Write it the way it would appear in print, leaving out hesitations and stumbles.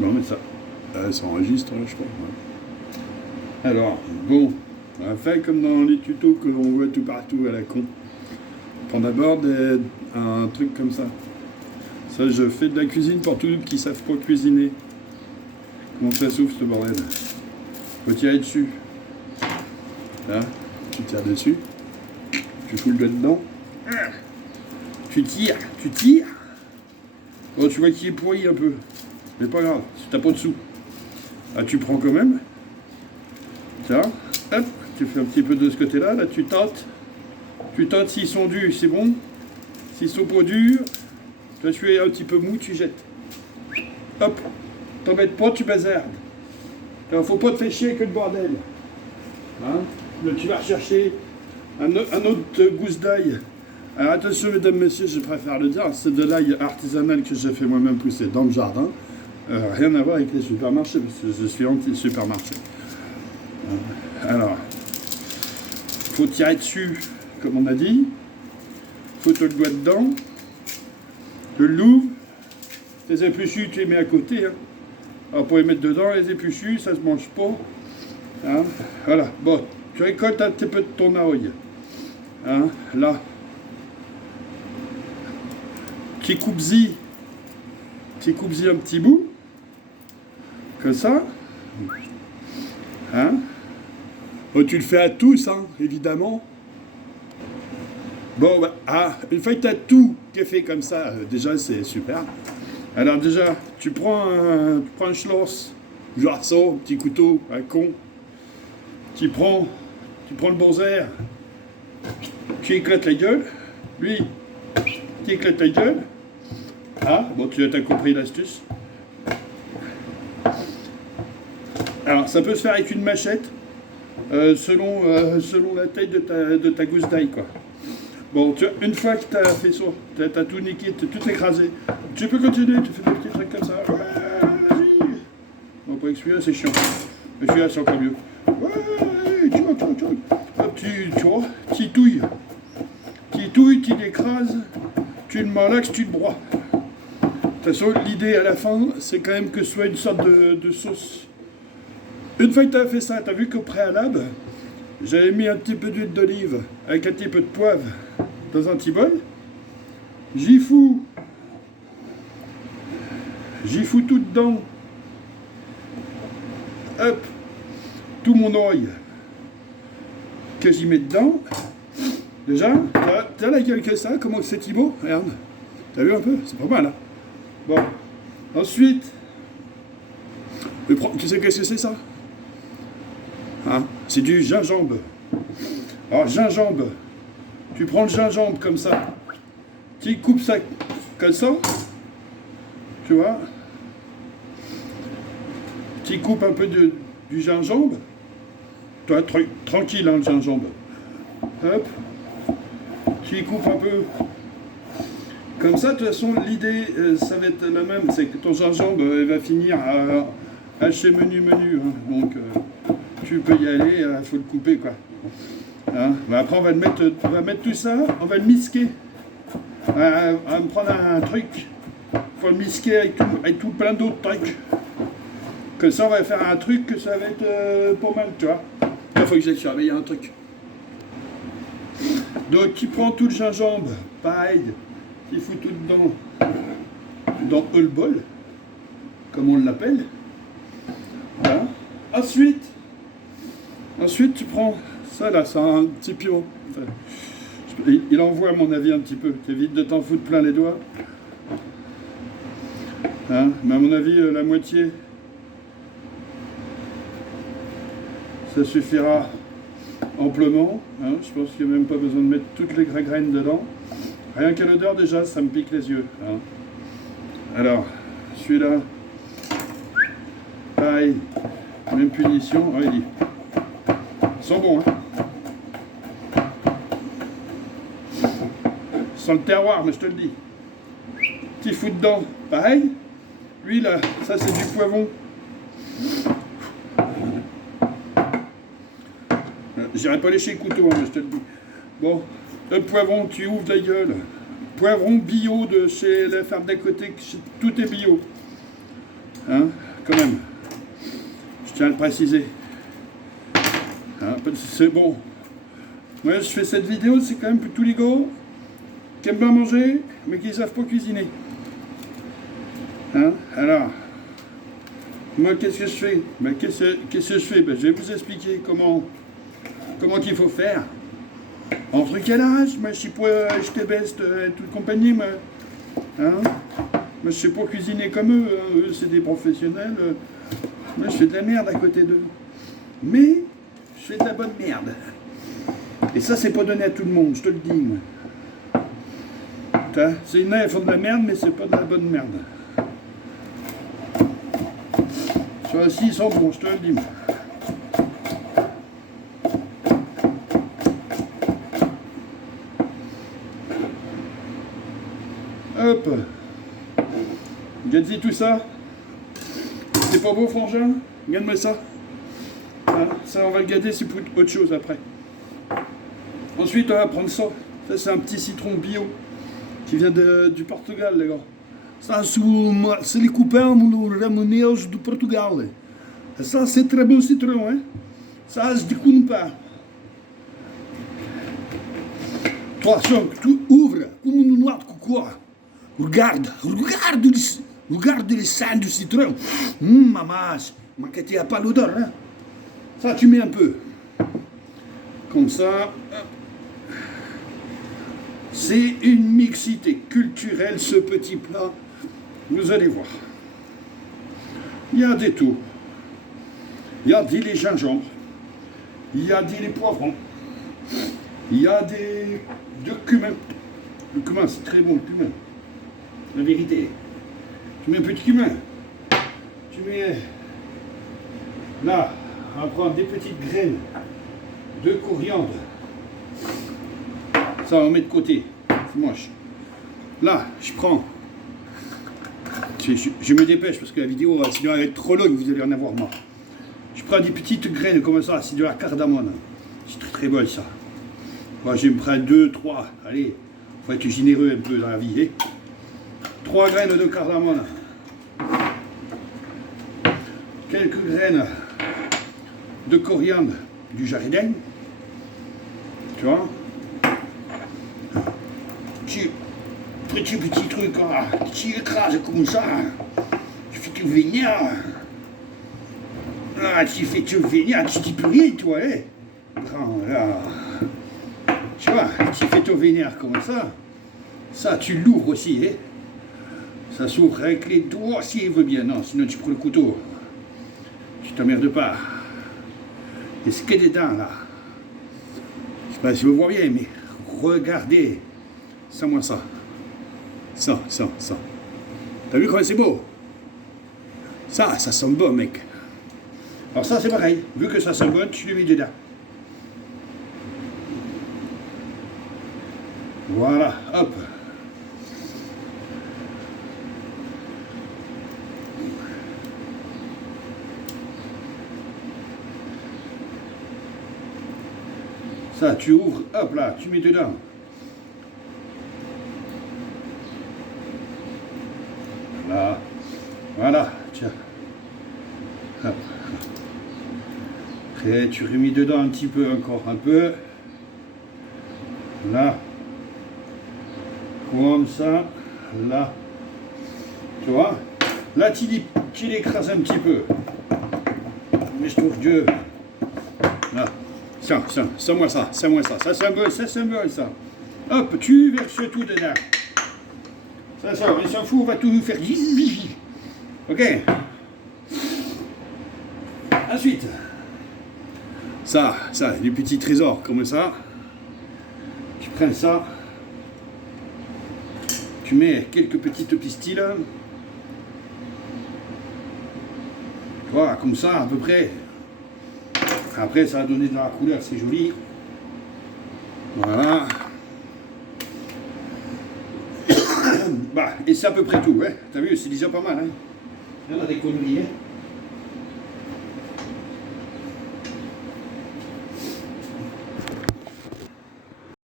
Non mais ça enregistre, je crois. Ouais. Alors, bon, on va faire comme dans les tutos que l'on voit tout partout à la con. On prend d'abord un truc comme ça. Ça, je fais de la cuisine pour tous qui savent pas cuisiner. Comment ça souffle ce bordel? Faut tirer dessus. Là, tu tires dessus. Tu fous le doigt dedans. Tu tires. Bon, tu vois qu'il est pourri un peu. Mais pas grave, si t'as pas de sous. Ah, tu prends quand même. Tiens, hop, tu fais un petit peu de ce côté-là. Là, tu tâtes. Tu tâtes s'ils sont durs, c'est bon. S'ils sont pas durs, toi, tu es un petit peu mou, tu jettes. Hop, t'embêtes pas, tu bazardes. Alors, faut pas te faire chier que le bordel. Hein? Là, tu vas rechercher un autre gousse d'ail. Alors attention mesdames, messieurs, je préfère le dire, c'est de l'ail artisanal que j'ai fait moi-même pousser dans le jardin. Rien à voir avec les supermarchés, parce que je suis anti-supermarché. Alors, faut tirer dessus, comme on a dit. Faut te le doigt dedans. Tu l'ouvres. Les épluchus, tu les mets à côté. Hein. Alors pour les mettre dedans, les épluchus, ça se mange pas. Hein. Voilà, bon, tu récoltes un petit peu de ton ail. Hein. Là. Tu coupes-y un petit bout, comme ça. Hein? Bon, tu le fais à tous, hein, évidemment. Bon, bah, une fois que tu as tout qui est fait comme ça, déjà c'est super. Alors déjà, tu prends un schloss, genre ça, un petit couteau, un con. Tu prends le bonzer, tu éclates la gueule. Lui, tu éclates la gueule. Ah, bon, tu as compris l'astuce. Alors, ça peut se faire avec une machette, selon la taille de ta gousse d'ail, quoi. Bon, une fois que tu as fait ça, tu as tout niqué, tu as tout écrasé, tu peux continuer, tu fais des petits trucs comme ça. Ouais, vas-y. Bon, pour celui-là, c'est chiant. Mais celui-là, c'est encore mieux. Ouais, tu vois. Hop, tu vois, tu touilles, tu l'écrases, tu le malaxes, tu le broies. De toute façon, l'idée à la fin, c'est quand même que ce soit une sorte de sauce. Une fois que tu as fait ça, tu as vu qu'au préalable, j'avais mis un petit peu d'huile d'olive avec un petit peu de poivre dans un petit bol. J'y fous tout dedans. Hop, tout mon oeil que j'y mets dedans. Déjà, t'as la gueule que ça, comment c'est Thibaut? Regarde, t'as vu un peu? C'est pas mal, hein? Bon, ensuite, tu sais qu'est-ce que c'est ça? Hein? C'est du gingembre. Alors, gingembre, tu prends le gingembre comme ça, tu coupes ça comme ça, tu vois, tu coupes un peu du gingembre, toi, tranquille, hein, le gingembre. Hop, tu coupes un peu. Comme ça, de toute façon, l'idée, ça va être la même, c'est que ton gingembre va finir à chez menu. Hein. Donc, tu peux y aller, il faut le couper, quoi. Hein. Après, on va mettre tout ça, on va le misquer. On va me prendre un truc, faut le misquer avec tout plein d'autres trucs. Comme ça, on va faire un truc que ça va être pas mal, tu vois. Il faut que j'aille surveiller un truc. Donc, tu prends tout le gingembre, pareil. Il faut tout dedans, dans le bol, comme on l'appelle. Voilà. Ensuite, tu prends ça là, c'est un petit piment. Enfin, il envoie à mon avis un petit peu. T'évites de t'en foutre plein les doigts. Hein, mais à mon avis, la moitié, ça suffira amplement. Hein. Je pense qu'il n'y a même pas besoin de mettre toutes les graines dedans. Rien qu'à l'odeur, déjà, ça me pique les yeux. Hein. Alors, celui-là, pareil, même punition. Oh, il dit. Ils sont bons, hein. Sans le terroir, mais je te le dis. Petit fou dedans, pareil. Lui, là, ça, c'est du poivron. J'irai pas lécher le couteau, hein, mais je te le dis. Bon. Le poivron, tu ouvres la gueule. Poivron bio de chez la ferme d'à côté, tout est bio. Hein? quand même. Je tiens à le préciser. Hein, c'est bon. Moi, je fais cette vidéo, c'est quand même pour tous les gars qui aiment bien manger, mais qui ne savent pas cuisiner. Hein? Alors, moi, qu'est-ce que je fais? Ben, qu'est-ce que je fais? Ben, je vais vous expliquer comment qu'il faut faire. Entre quel âge? Moi, je suis pas, je te baisse toute compagnie, moi. Hein? Moi, je sais pas cuisiner comme eux. Hein. Eux, c'est des professionnels. Moi, je fais de la merde à côté d'eux. Mais, je fais de la bonne merde. Et ça, c'est pas donné à tout le monde, je te le dis, moi. C'est une ils font de la merde, mais c'est pas de la bonne merde. Ceux-ci, ils sont bons, je te le dis, moi. Hop. Regarde-y tout ça. C'est pas beau, frangin? Regarde-moi ça. Hein, ça, on va le garder, c'est pour autre chose après. Ensuite, on va prendre ça. Ça, c'est un petit citron bio qui vient du Portugal, les gars. Ça, c'est les copains ramoneiros du Portugal. Ça, c'est très bon citron, hein. Ça, je déconne pas. 3, 5, tu ouvres comme une noix de coco. Regarde le sang du citron. Maman, mais tu n'as pas l'odeur, hein. Ça, tu mets un peu. Comme ça. C'est une mixité culturelle, ce petit plat. Vous allez voir. Il y a des tours. Il y a des gingembre. Il y a des poivrons. Il y a du cumin. Le cumin, c'est très bon, le cumin. La vérité. Tu mets un peu de cumin. Tu mets... Là, on va prendre des petites graines de coriandre. Ça, on met de côté. C'est moche. Là, je prends... Je me dépêche parce que la vidéo, sinon elle va être trop longue, vous allez en avoir marre. Je prends des petites graines comme ça, c'est de la cardamone. C'est très très bon ça. Moi, je me prends 2, 3. Allez, il faut être généreux un peu dans la vie. Hein. 3 graines de cardamone. Quelques graines de coriandre du jardin. Tu vois? Petit truc, tu écrases comme ça. Tu fais tout venir. Là, tu fais tout venir, tu dis plus rien, toi, hein? Là. Tu vois, tu fais tout venir comme ça. Ça, tu l'ouvres aussi, hein? Ça s'ouvre avec les doigts si il veut bien. Non, sinon tu prends le couteau. Tu t'emmerdes pas. Et ce qu'il y a dedans, là. Je sais pas si vous voyez, mais regardez. Ça, moi, ça. Ça. T'as vu comment c'est beau? Ça sent bon, mec. Alors ça, c'est pareil. Vu que ça sent bon, tu le mets dedans. Voilà, hop. Ça, tu ouvres, hop là, tu mets dedans. Voilà, tiens. Hop. Après, tu remis dedans un petit peu, encore un peu. Là. Comme ça. Là. Tu vois? Là, tu l'écrases un petit peu. Mais je trouve que... Là. Ça, moi ça. Ça, c'est un peu, ça. Hop, tu verses tout dedans. Ça, on s'en fout, on va tout faire. Ok. Ensuite, ça, les petits trésors comme ça. Tu prends ça. Tu mets quelques petites pistilles. Voilà, comme ça, à peu près. Après, ça va donner de la couleur, c'est joli. Voilà. Bah, et c'est à peu près tout, hein. T'as vu, c'est déjà pas mal, hein. Il y en a des conneries, hein.